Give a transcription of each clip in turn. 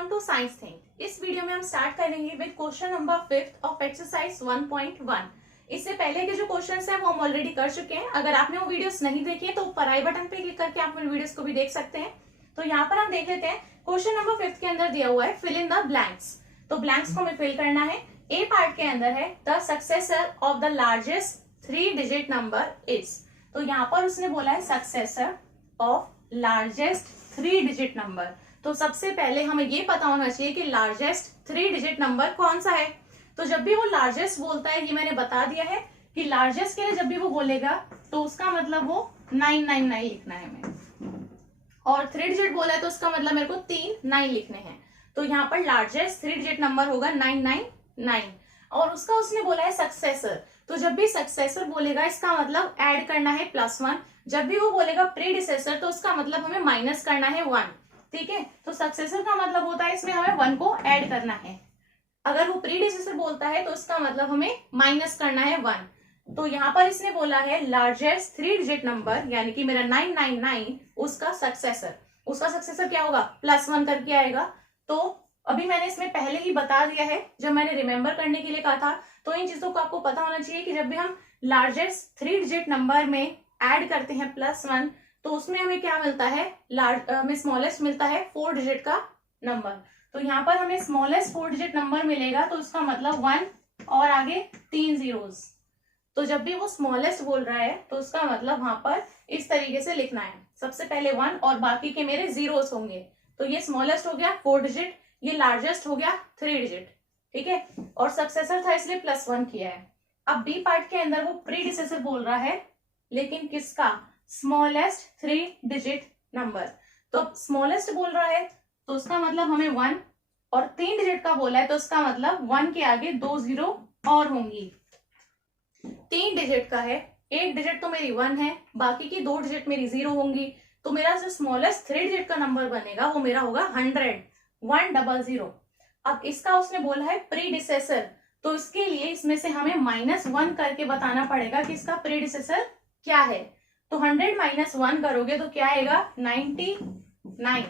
Welcome to Science Think. इस video में हम स्टार्ट करेंगे with question number 5 of exercise 1.1। इससे पहले के जो क्वेश्चंस हैं वो हम ऑलरेडी कर चुके हैं। अगर आपने वो वीडियोस नहीं देखी है तो ऊपर आई बटन पे क्लिक करके आप उन वीडियोस को भी देख सकते हैं। तो यहाँ पर हम देख लेते हैं क्वेश्चन नंबर 5 के अंदर दिया हुआ है फिल इन द ब्लैंक्स। तो ब्लैंक्स को हमें फिल करना है। ए पार्ट के अंदर है the successor of the largest 3 digit number is. तो यहाँ पर उसने बोला है successor of largest 3 digit number. तो सबसे पहले हमें ये पता होना चाहिए कि लार्जेस्ट 3 डिजिट नंबर कौन सा है। तो जब भी वो लार्जेस्ट बोलता है, ये मैंने बता दिया है कि लार्जेस्ट के लिए जब भी वो बोलेगा तो उसका मतलब वो 999 लिखना है हमें, और 3 डिजिट बोला है तो उसका मतलब मेरे को 3 9 लिखने हैं। तो यहाँ पर लार्जेस्ट 3 डिजिट नंबर होगा 999। और उसका उसने बोला है सक्सेसर। तो जब भी सक्सेसर बोलेगा इसका मतलब ऐड करना है +1। जब भी वो बोलेगा प्रीडिसेसर तो उसका मतलब हमें माइनस करना है 1। ठीक है, तो सक्सेसर का मतलब होता है इसमें हमें 1 को ऐड करना है। अगर वो प्रीडिसेसर बोलता है तो इसका मतलब हमें माइनस करना है 1। तो यहाँ पर इसने बोला है लार्जेस्ट 3 डिजिट नंबर यानी कि मेरा 999, उसका सक्सेसर क्या होगा, +1 करके आएगा। तो अभी मैंने इसमें पहले ही बता दिया है जब मैंने रिमेंबर करने के लिए कहा था। तो इन चीजों को आपको पता होना चाहिए कि जब भी हम लार्जेस्ट 3 डिजिट नंबर में ऐड करते हैं +1 तो उसमें हमें क्या मिलता है, हमें स्मॉलेस्ट मिलता है 4 डिजिट का नंबर। तो यहाँ पर हमें स्मॉलेस्ट 4 डिजिट नंबर मिलेगा तो उसका मतलब 1 और आगे 3 जीरोस। तो जब भी वो स्मॉलेस्ट बोल रहा है तो उसका मतलब वहां पर इस तरीके से लिखना है, सबसे पहले 1 और बाकी के मेरे जीरोस होंगे। तो ये स्मॉलेस्ट हो गया 4 डिजिट, ये लार्जेस्ट हो गया 3 डिजिट। ठीक है, और सक्सेसर था इसलिए +1 किया है। अब बी पार्ट के अंदर वो प्रीडिसेसर बोल रहा है, लेकिन किसका, स्मॉलेस्ट 3 डिजिट नंबर। तो स्मॉलेस्ट बोल रहा है तो उसका मतलब हमें 1, और 3 डिजिट का बोला है तो उसका मतलब 1 के आगे 2 जीरो और होंगी। 3 डिजिट का है, 1 डिजिट तो मेरी 1 है, बाकी की 2 डिजिट मेरी 0 होंगी। तो मेरा जो स्मॉलेस्ट 3 डिजिट का नंबर बनेगा वो मेरा होगा 100। अब इसका उसने बोला है प्रीडिसेसर, तो इसके लिए इसमें से हमें -1 करके बताना पड़ेगा कि इसका प्रीडिसेसर क्या है। तो 100 - 1 करोगे तो क्या आएगा, 99।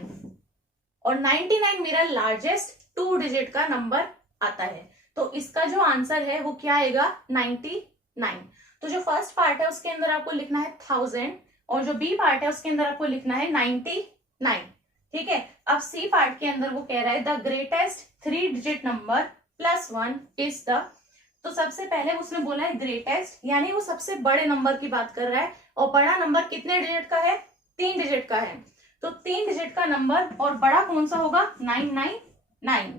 और 99 मेरा लार्जेस्ट 2 डिजिट का नंबर आता है। तो इसका जो आंसर है वो क्या आएगा, 99। तो जो फर्स्ट पार्ट है उसके अंदर आपको लिखना है 1000, और जो बी पार्ट है उसके अंदर आपको लिखना है 99। ठीक है, अब सी पार्ट के अंदर वो कह रहा है the greatest 3 digit number +1 is the. तो सबसे पहले उसने बोला है ग्रेटेस्ट, यानी वो सबसे बड़े नंबर की बात कर रहा है। और बड़ा नंबर कितने डिजिट का है, 3 डिजिट का है। तो 3 डिजिट का नंबर और बड़ा कौन सा होगा, 999।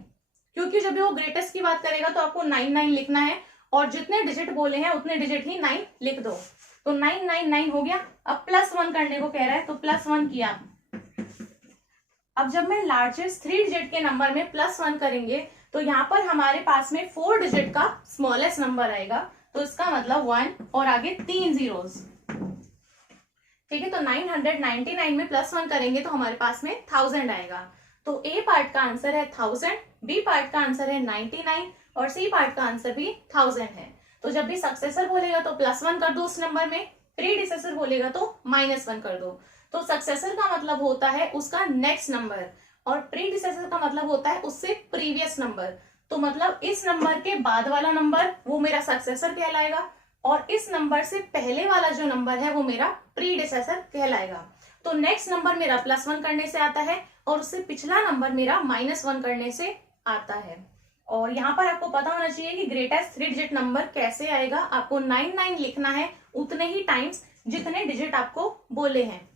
क्योंकि जब भी वो ग्रेटेस्ट की बात करेगा तो आपको 99 लिखना है, और जितने डिजिट बोले हैं उतने डिजिट ही 9 लिख दो। तो 999 हो गया। अब +1 करने को कह रहा है तो +1 किया। अब जब मैं लार्जेस्ट 3 डिजिट के नंबर में +1 करेंगे तो यहाँ पर हमारे पास में 4 डिजिट का स्मॉलेस्ट नंबर आएगा। तो इसका मतलब 1 और आगे 3 जीरोस। ठीक है, तो 999 में +1 करेंगे तो हमारे पास में 1000 आएगा। तो ए पार्ट का आंसर है 1000, बी पार्ट का आंसर है 99, और सी पार्ट का आंसर भी 1000 है। तो जब भी सक्सेसर बोलेगा तो +1 कर दो उस नंबर में, प्रीडिसेसर बोलेगा तो -1 कर दो। तो सक्सेसर का मतलब होता है उसका नेक्स्ट नंबर, और प्रीडिसेसर का मतलब होता है उससे प्रीवियस नंबर। तो मतलब इस नंबर के बाद वाला नंबर वो मेरा सक्सेसर कहलाएगा, और इस नंबर से पहले वाला जो नंबर है वो मेरा प्रीडिसेसर कहलाएगा। तो नेक्स्ट नंबर मेरा +1 करने से आता है, और उससे पिछला नंबर मेरा -1 करने से आता है। और यहाँ पर आपको पता होना चाहिए कि ग्रेटेस्ट 3 डिजिट नंबर कैसे आएगा। आपको 99 लिखना है उतने ही टाइम्स जितने डिजिट आपको बोले हैं।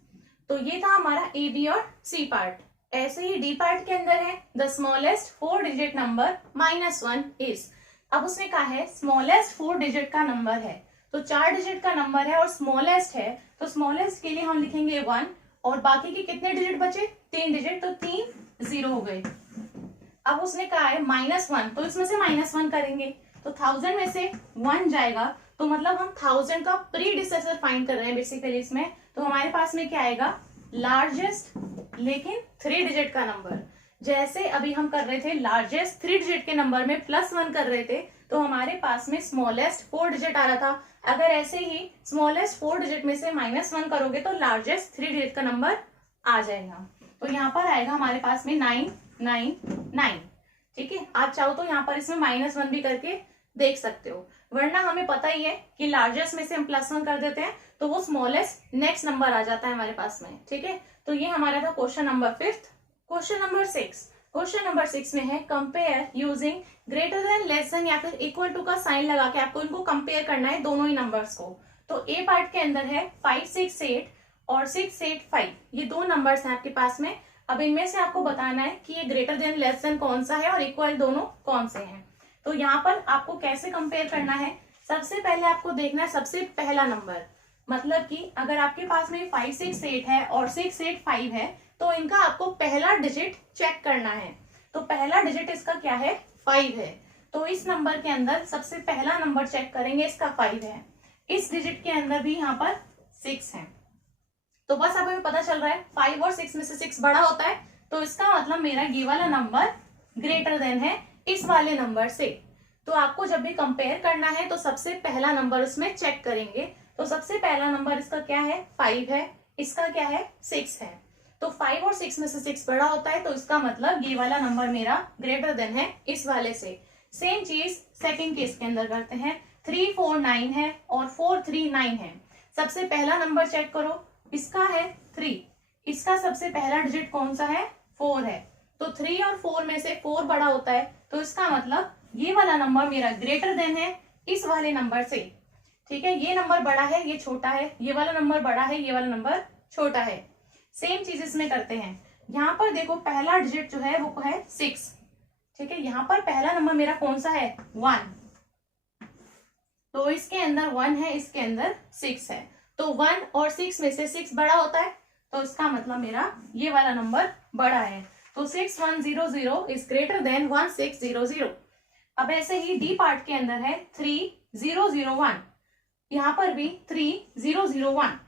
तो ये था हमारा ए, बी और सी पार्ट। ऐसे ही डी पार्ट के अंदर है the smallest 4 digit number -1 is. अब उसने कहा है स्मॉलेस्ट 4 डिजिट का नंबर है, तो 4 डिजिट का नंबर है और स्मॉलेस्ट है, तो स्मॉलेस्ट के लिए हम लिखेंगे 1, और बाकी के कितने डिजिट बचे, 3 डिजिट, तो 3 जीरो हो गए। अब उसने कहा है -1, तो इसमें से -1 करेंगे तो 1000 में से 1 जाएगा, तो मतलब हम 1000 का प्रीडिसेसर फाइंड कर रहे हैं बेसिकली इसमें। तो हमारे पास में क्या आएगा, लार्जेस्ट लेकिन 3 डिजिट का नंबर। जैसे अभी हम कर रहे थे लार्जेस्ट 3 डिजिट के नंबर में +1 कर रहे थे, तो हमारे पास में स्मॉलेस्ट 4 डिजिट आ रहा था। अगर ऐसे ही स्मॉलेस्ट 4 डिजिट में से -1 करोगे तो लार्जेस्ट 3 डिजिट का नंबर आ जाएगा। तो यहाँ पर आएगा हमारे पास में 9 999। ठीक है, आप चाहो तो यहाँ पर इसमें -1 भी करके देख सकते हो, वरना हमें पता ही है कि लार्जेस्ट में से हम +1 कर देते हैं तो वो स्मॉलेस्ट नेक्स्ट नंबर आ जाता है हमारे पास में। ठीक है, तो ये हमारा था question number 5। Question number 6, question number 6 में है compare using greater than, less than या फिर इक्वल टू का साइन लगा के आपको इनको कंपेयर करना है, दोनों ही नंबर्स को। तो ए पार्ट के अंदर है 568 और 685, ये दो नंबर्स हैं आपके पास में। अब इनमें से आपको बताना है कि ये ग्रेटर देन, लेस देन कौन सा है और इक्वल दोनों कौन से हैं। तो यहाँ पर आपको कैसे कंपेयर करना है, सबसे पहले आपको देखना है सबसे पहला नंबर, मतलब कि अगर आपके पास में 568 है और 685 है तो इनका आपको पहला डिजिट चेक करना है। तो पहला डिजिट इसका क्या है, 5 है। तो इस नंबर के अंदर सबसे पहला नंबर चेक करेंगे, इसका 5 है। इस डिजिट के अंदर भी यहाँ पर 6 है। तो बस अब हमें पता चल रहा है 5 और 6 में से 6 बड़ा होता है, तो इसका मतलब मेरा ये वाला नंबर ग्रेटर देन है इस वाले नंबर से। तो आपको जब भी कंपेयर करना है तो सबसे पहला नंबर उसमें चेक करेंगे। तो सबसे पहला नंबर इसका क्या है, 5 है, इसका क्या है, 6 है। तो 5 और 6 में से 6 बड़ा होता है, तो इसका मतलब ये वाला नंबर मेरा ग्रेटर देन है इस वाले से। सेम चीज सेकंड केस के अंदर करते हैं, 349 है और 439 है। सबसे पहला नंबर चेक करो, इसका है 3, इसका सबसे पहला डिजिट कौन सा है, 4 है। तो 3 और 4 में से 4 बड़ा होता है, तो इसका मतलब ये वाला नंबर मेरा ग्रेटर देन है इस वाले नंबर से। ठीक है, ये नंबर बड़ा है, ये छोटा है, ये वाला नंबर बड़ा है, ये वाला नंबर छोटा है। सेम चीज इसमें करते हैं, यहाँ पर देखो पहला डिजिट जो है वो है 6। ठीक है, यहाँ पर पहला नंबर मेरा कौन सा है, 1। तो इसके अंदर 1 है, इसके अंदर 6 है। तो 1 और 6 में से 6 बड़ा होता है, तो इसका मतलब मेरा ये वाला नंबर बड़ा है। तो 6100 इज ग्रेटर देन 1600। अब ऐसे ही डी पार्ट के अंदर है 3001, यहाँ पर भी 3001।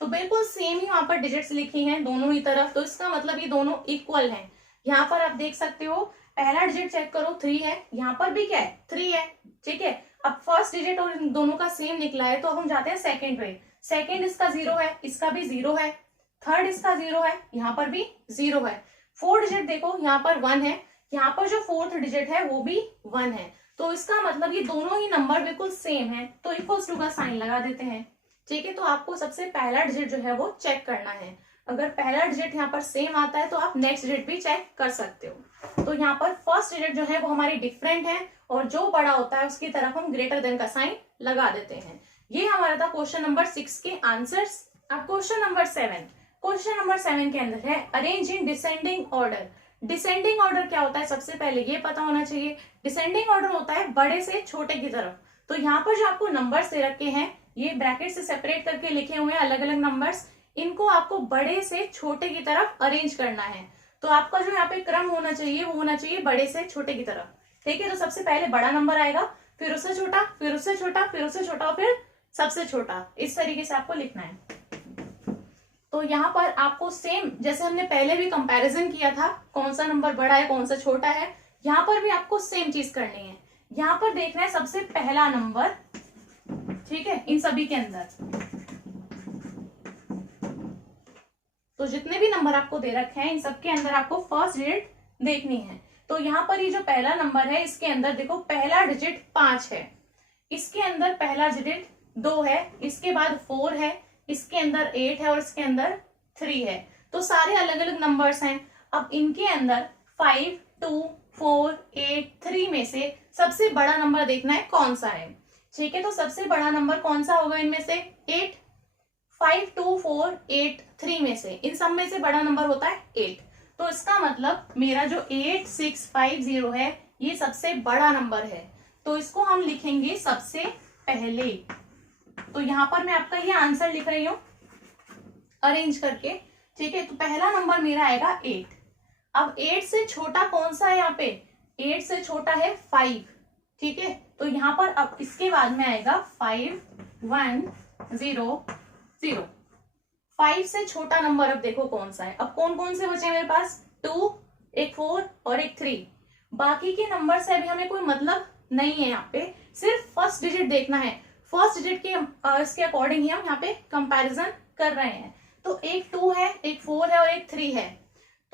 तो बिल्कुल सेम ही यहाँ पर डिजिट्स लिखी हैं दोनों ही तरफ, तो इसका मतलब ये दोनों इक्वल हैं। यहाँ पर आप देख सकते हो पहला डिजिट चेक करो 3 है, यहाँ पर भी क्या है, 3 है। ठीक है, अब फर्स्ट डिजिट और इन दोनों का सेम निकला है, तो हम जाते हैं सेकंड पे। सेकंड इसका 0 है, इसका भी 0 है। थर्ड इसका 0 है, यहाँ पर भी 0 है। फोर्थ डिजिट देखो यहाँ पर 1 है, यहाँ पर जो फोर्थ डिजिट है वो भी 1 है। तो इसका मतलब ये दोनों ही नंबर बिल्कुल सेम है, तो इक्वल्स टू का साइन लगा देते हैं। ठीक है, तो आपको सबसे पहला डिजिट जो है वो चेक करना है। अगर पहला डिजिट यहाँ पर सेम आता है तो आप नेक्स्ट डिजिट भी चेक कर सकते हो। तो यहाँ पर फर्स्ट डिजिट जो है वो हमारी डिफरेंट है, और जो बड़ा होता है उसकी तरफ हम ग्रेटर देन का साइन लगा देते हैं। ये हमारा था क्वेश्चन नंबर 6 के आंसर्स। अब क्वेश्चन नंबर 7, क्वेश्चन नंबर 7 के अंदर है arrange in descending order. Descending order क्या होता है, सबसे पहले ये पता होना चाहिए। डिसेंडिंग ऑर्डर होता है बड़े से छोटे की तरफ। तो यहाँ पर जो आपको नंबर्स दे रखे हैं, ये ब्रैकेट से सेपरेट करके लिखे हुए हैं अलग अलग नंबर्स, इनको आपको बड़े से छोटे की तरफ अरेंज करना है। तो आपका जो यहाँ पे क्रम होना चाहिए वो होना चाहिए बड़े से छोटे की तरफ। ठीक है, तो सबसे पहले बड़ा नंबर आएगा, फिर उससे छोटा, फिर उससे छोटा, फिर उससे छोटा और फिर सबसे छोटा। इस तरीके से आपको लिखना है। तो यहाँ पर आपको सेम जैसे हमने पहले भी कंपैरिजन किया था, कौन सा नंबर बड़ा है कौन सा छोटा है, यहाँ पर भी आपको सेम चीज करनी है। यहाँ पर देखना है सबसे पहला नंबर, ठीक है, इन सभी के अंदर। तो जितने भी नंबर आपको दे रखे हैं इन सबके अंदर आपको फर्स्ट डिजिट देखनी है। तो यहाँ पर ये जो पहला नंबर है इसके अंदर देखो पहला डिजिट 5 है, इसके अंदर पहला डिजिट 2 है, इसके बाद 4 है, इसके अंदर 8 है और इसके अंदर 3 है। तो सारे अलग अलग नंबर्स हैं। अब इनके अंदर 5, 2, 4, 8, 3 में से सबसे बड़ा नंबर देखना है कौन सा है। ठीक है, तो सबसे बड़ा नंबर कौन सा होगा इनमें से, 8। 5, 2, 4, 8, 3 में से इन सब में से बड़ा नंबर होता है 8। तो इसका मतलब मेरा जो 8650 है ये सबसे बड़ा नंबर है, तो इसको हम लिखेंगे सबसे पहले। तो यहाँ पर मैं आपका ये आंसर लिख रही हूं अरेंज करके। ठीक है, तो पहला नंबर मेरा आएगा 8। अब 8 से छोटा कौन सा है, यहाँ पे 8 से छोटा है 5। ठीक है, तो यहाँ पर अब इसके बाद में आएगा 5, 1, 0, 0। 5 से छोटा नंबर अब देखो कौन सा है। अब कौन कौन से बचे मेरे पास, 2, एक 4 और एक 3। बाकी के नंबर से अभी हमें कोई मतलब नहीं है, यहाँ पे सिर्फ फर्स्ट डिजिट देखना है। फर्स्ट डिजिट के इसके अकॉर्डिंग ही हम यहाँ पे कंपैरिजन कर रहे हैं। तो एक 2 है, एक 4 है और एक 3 है।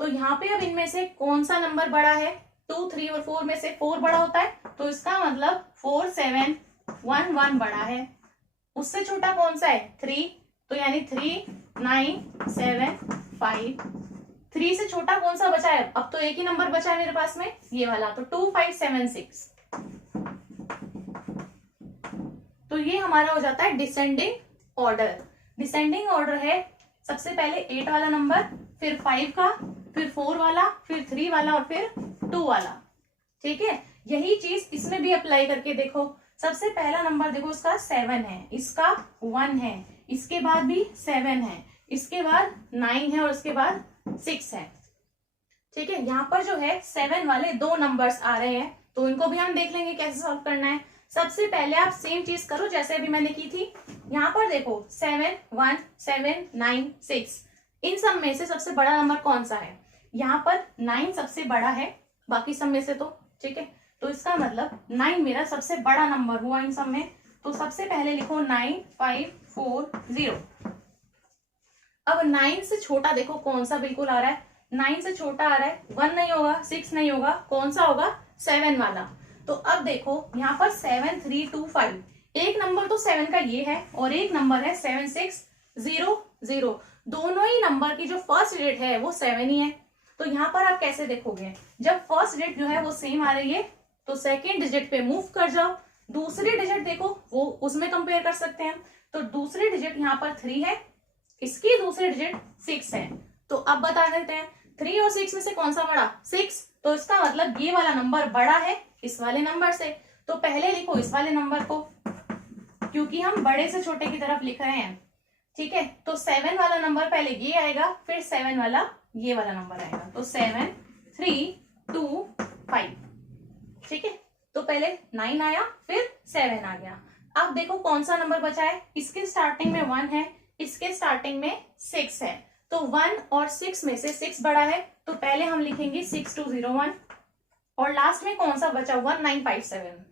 तो यहाँ पे अब इनमें से कौन सा नंबर बड़ा है? 2, 3 और 4 में से 4 बड़ा होता है, तो इसका मतलब 4, 7, 1, 1 बड़ा है। उससे छोटा कौन सा है? 3, तो यानी 3, 9, 7, 5। 3 से छोटा कौन सा बचा है? अब तो एक ही नंबर बचा है मेरे पास में, ये वाला, तो 2, 5, 7, 6। तो ये हमारा हो जाता है डिसेंडिंग ऑर्डर। डिसेंडिंग ऑर्डर है, सबसे पहले 8 वाला नंबर, फिर 5 का, फिर 4 वाला, फिर 3 वाला और फिर 2 वाला। ठीक है, यही चीज इसमें भी अप्लाई करके देखो। सबसे पहला नंबर देखो, इसका 7 है, इसका 1 है, इसके बाद भी 7 है, इसके बाद 9 है और इसके बाद 6 है। ठीक है, यहाँ पर जो है 7 वाले 2 नंबर्स आ रहे हैं, तो इनको भी हम देख लेंगे कैसे सॉल्व करना है। सबसे पहले आप सेम चीज करो जैसे अभी मैंने की थी। यहाँ पर देखो 7, 1, 7, 9, 6, इन सब में से सबसे बड़ा नंबर कौन सा है? यहाँ पर 9 सबसे बड़ा है बाकी सब में से, तो ठीक है, तो इसका मतलब 9 मेरा सबसे बड़ा नंबर हुआ इन सब में। तो सबसे पहले लिखो 9, 5, 4, 0। अब 9 से छोटा देखो कौन सा बिल्कुल आ रहा है? 9 से छोटा आ रहा है, 1 नहीं होगा, 6 नहीं होगा, कौन सा होगा? 7 वाला। तो अब देखो यहाँ पर 7, 3, 2, 5, एक नंबर तो 7 का ये है और एक नंबर है 7, 6, 0, 0। दोनों ही नंबर की जो फर्स्ट डिजिट है वो 7 ही है। तो यहाँ पर आप कैसे देखोगे? जब फर्स्ट डिजिट जो है वो सेम आ रही है तो सेकेंड डिजिट पे मूव कर जाओ। दूसरी डिजिट देखो वो उसमें कंपेयर कर सकते हैं। तो दूसरी डिजिट यहाँ पर 3 है, इसकी दूसरी डिजिट 6 है। तो अब बता देते हैं 3 और 6 में से कौन सा बड़ा? 6। तो इसका मतलब ये वाला नंबर बड़ा है इस वाले नंबर से। तो पहले लिखो इस वाले नंबर को, क्योंकि हम बड़े से छोटे की तरफ लिख रहे हैं। ठीक है, तो 7 वाला नंबर पहले ये आएगा, फिर 7 वाला ये वाला नंबर आएगा। तो 7, 3, 2, 5। ठीक है, तो पहले 9 आया, फिर 7 आ गया। अब देखो कौन सा नंबर बचा है? इसके स्टार्टिंग में 1 है, इसके स्टार्टिंग में 6 है। तो 1 और 6 में से 6 बड़ा है, तो पहले हम लिखेंगे 6201 और लास्ट में कौन सा बचा? 1957।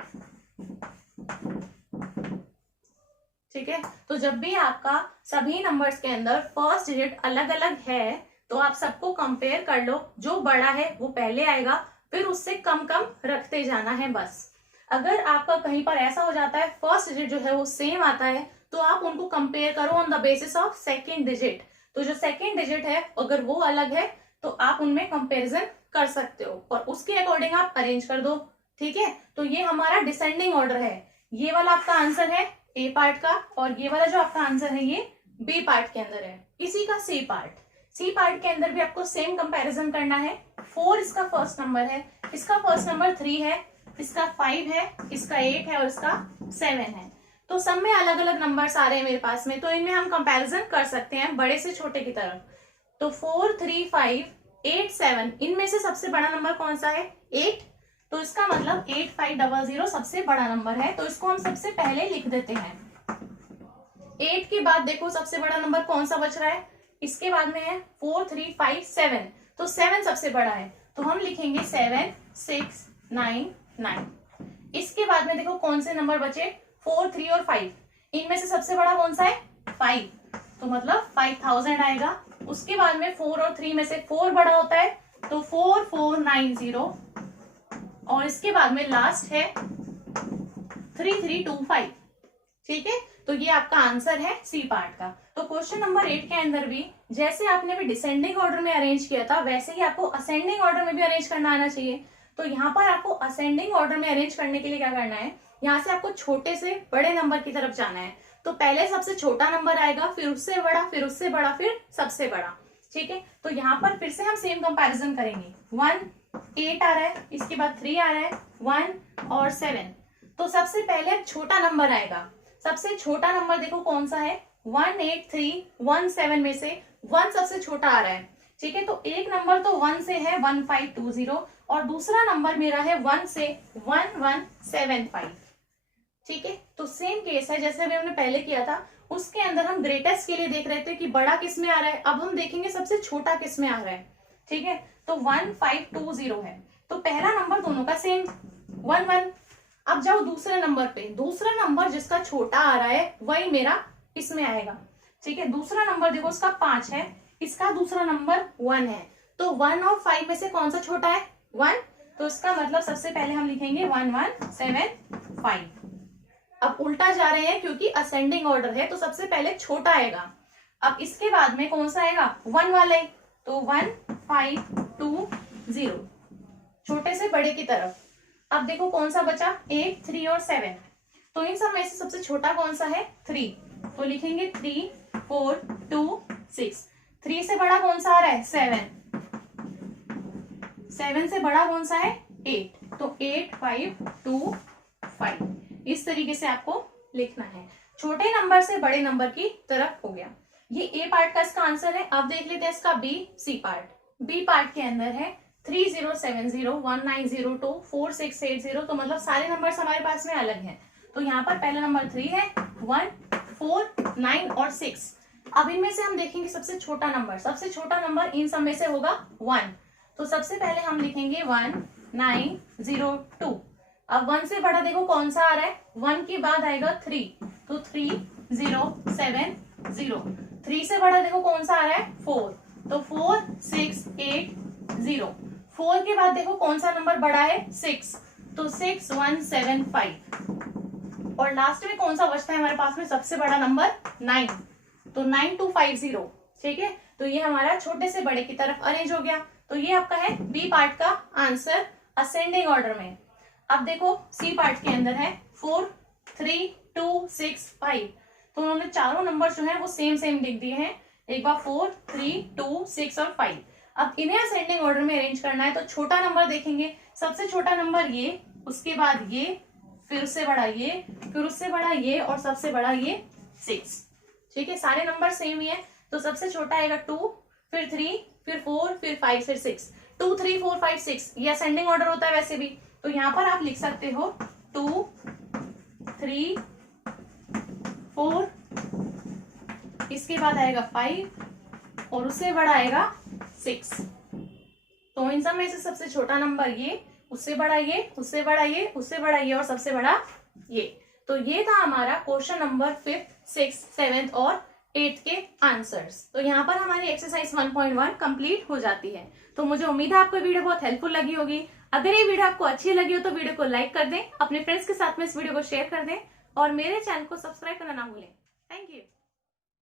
ठीक है, तो जब भी आपका सभी नंबर्स के अंदर फर्स्ट डिजिट अलग अलग है तो आप सबको कंपेयर कर लो, जो बड़ा है वो पहले आएगा, फिर उससे कम कम रखते जाना है बस। अगर आपका कहीं पर ऐसा हो जाता है फर्स्ट डिजिट जो है वो सेम आता है तो आप उनको कंपेयर करो on the basis of second digit. तो जो सेकेंड डिजिट है अगर वो अलग है तो आप उनमें कंपेरिजन कर सकते हो और उसके अकॉर्डिंग आप अरेंज कर दो। ठीक है, तो ये हमारा डिसेंडिंग ऑर्डर है। ये वाला आपका आंसर है ए पार्ट का और ये वाला जो आपका आंसर है ये बी पार्ट के अंदर है। इसी का सी पार्ट, सी पार्ट के अंदर भी आपको सेम कंपैरिजन करना है। 4 इसका फर्स्ट नंबर है, इसका फर्स्ट नंबर 3 है, इसका 5 है, इसका 8 है और इसका 7 है। तो सब में अलग अलग नंबर्स आ रहे हैं मेरे पास में, तो इनमें हम कंपैरिजन कर सकते हैं बड़े से छोटे की तरफ। तो 4, 3, 5, 8, 7, इनमें से सबसे बड़ा नंबर कौन सा है? 8। तो इसका मतलब 8500 सबसे बड़ा नंबर है, तो इसको हम सबसे पहले लिख देते हैं। 8 के बाद देखो सबसे बड़ा नंबर कौन सा बच रहा है? इसके बाद में है 4, 3, 5, 7, तो 7 सबसे बड़ा है, तो हम लिखेंगे 7, 6, 9, 9। इसके बाद में देखो कौन से नंबर बचे? 4, 3 और 5, इनमें से सबसे बड़ा कौन सा है? 5, तो मतलब 5000 आएगा। उसके बाद में 4 और 3 में से 4 बड़ा होता है, तो 4490 और इसके बाद में लास्ट है 3325। ठीक है, तो ये आपका आंसर है सी पार्ट का। तो क्वेश्चन नंबर 8 के अंदर भी जैसे आपने भी डिसेंडिंग ऑर्डर में अरेंज किया था वैसे ही आपको असेंडिंग ऑर्डर में भी अरेंज करना आना चाहिए। तो यहाँ पर आपको असेंडिंग ऑर्डर में अरेंज करने के लिए क्या करना है? यहाँ से आपको छोटे से बड़े नंबर की तरफ जाना है। तो पहले सबसे छोटा नंबर आएगा, फिर उससे बड़ा, फिर उससे बड़ा, फिर सबसे बड़ा। ठीक है, तो यहाँ पर फिर से हम सेम कंपैरिजन करेंगे। 1, 8 आ रहा है, इसके बाद 3 आ रहा है, 1 और 7। तो सबसे पहले छोटा नंबर आएगा। सबसे छोटा नंबर देखो कौन सा है? 18317 में से 1 सबसे छोटा आ रहा है। ठीक है, तो एक नंबर तो 1 से है 1520 और दूसरा नंबर मेरा है 1 से 1175। ठीक है, तो सेम केस है जैसे अभी हमने पहले किया था, उसके अंदर हम ग्रेटेस्ट के लिए देख रहे थे कि बड़ा किस में आ रहा है, अब हम देखेंगे सबसे छोटा किस में आ रहा है। ठीक है, तो 1520 है, तो पहला नंबर दोनों का सेम 1 1। अब जाओ दूसरे नंबर पे, दूसरा नंबर जिसका छोटा आ रहा है वही मेरा इसमें आएगा। ठीक है, दूसरा नंबर देखो इसका 5 है, इसका दूसरा नंबर 1 है, तो 1 और 5 में से कौन सा छोटा है? 1। तो इसका मतलब सबसे पहले हम लिखेंगे 1175। अब उल्टा जा रहे हैं क्योंकि असेंडिंग ऑर्डर है, तो सबसे पहले छोटा आएगा। अब इसके बाद में कौन सा आएगा? 1 वाला ही। तो 1 5 2 0, छोटे से बड़े की तरफ। अब देखो कौन सा बचा? 8 3 और 7। तो इन सब में से सबसे छोटा कौन सा है? 3। तो लिखेंगे 3 4 2 6। 3 से बड़ा कौन सा आ रहा है? 7। 7 से बड़ा कौन सा है? 8। तो 8 5 2 5। इस तरीके से आपको लिखना है, छोटे नंबर से बड़े नंबर की तरफ हो गया। ये ए पार्ट का इसका आंसर है। अब देख लेते हैं इसका B C part. B part के अंदर है 3070 1902 4680। तो मतलब सारे नंबर्स हमारे पास में अलग हैं। तो यहाँ पर पहला नंबर 3 है, 1 4 9 और 6। अब इनमें से हम देखेंगे सबसे छोटा नंबर। सबसे छोटा नंबर इन सब में से होगा 1। तो सबसे पहले हम लिखेंगे 1902। अब 1 से बड़ा देखो कौन सा आ रहा है? 1 के बाद आएगा 3। तो 3070। 3 से बड़ा देखो कौन सा आ रहा है? 4। तो 4680। 4 के बाद देखो कौन सा नंबर बड़ा है? 6। तो 6175। और लास्ट में कौन सा बचता है हमारे पास में? सबसे बड़ा नंबर 9। तो 9250। ठीक है, तो ये हमारा छोटे से बड़े की तरफ अरेंज हो गया। तो ये आपका है बी पार्ट का आंसर असेंडिंग ऑर्डर में। अब देखो सी पार्ट के अंदर है 4 3 2 6 5। तो उन्होंने चारों नंबर जो है वो सेम सेम लिख दिए हैं। एक बार 4 3 2 6 और 5। अब इन्हें असेंडिंग ऑर्डर में अरेंज करना है। तो छोटा नंबर देखेंगे, सबसे छोटा नंबर ये, उसके बाद ये, फिर उससे बड़ा ये, फिर उससे बड़ा ये और सबसे बड़ा ये 6। ठीक है, सारे नंबर सेम ही है। तो सबसे छोटा आएगा 2, फिर 3, फिर 4, फिर 5, फिर 6। 2 3 4 5 6 ये असेंडिंग ऑर्डर होता है वैसे भी। तो यहाँ पर आप लिख सकते हो 2 3 4, इसके बाद आएगा 5 और उससे बड़ा आएगा 6। तो इन सब में से सबसे छोटा नंबर ये, उससे बड़ा ये, उससे बड़ा ये, उससे बड़ा ये और सबसे बड़ा ये। तो ये था हमारा question number 5th 6th 7th और 8th के आंसर्स। तो यहाँ पर हमारी एक्सरसाइज 1.1 कंप्लीट हो जाती है। तो मुझे उम्मीद है आपको वीडियो बहुत हेल्पफुल लगी होगी। अगर ये वीडियो आपको अच्छी लगी हो तो वीडियो को लाइक कर दें, अपने फ्रेंड्स के साथ में इस वीडियो को शेयर कर दें और मेरे चैनल को सब्सक्राइब करना ना भूलें। Thank you.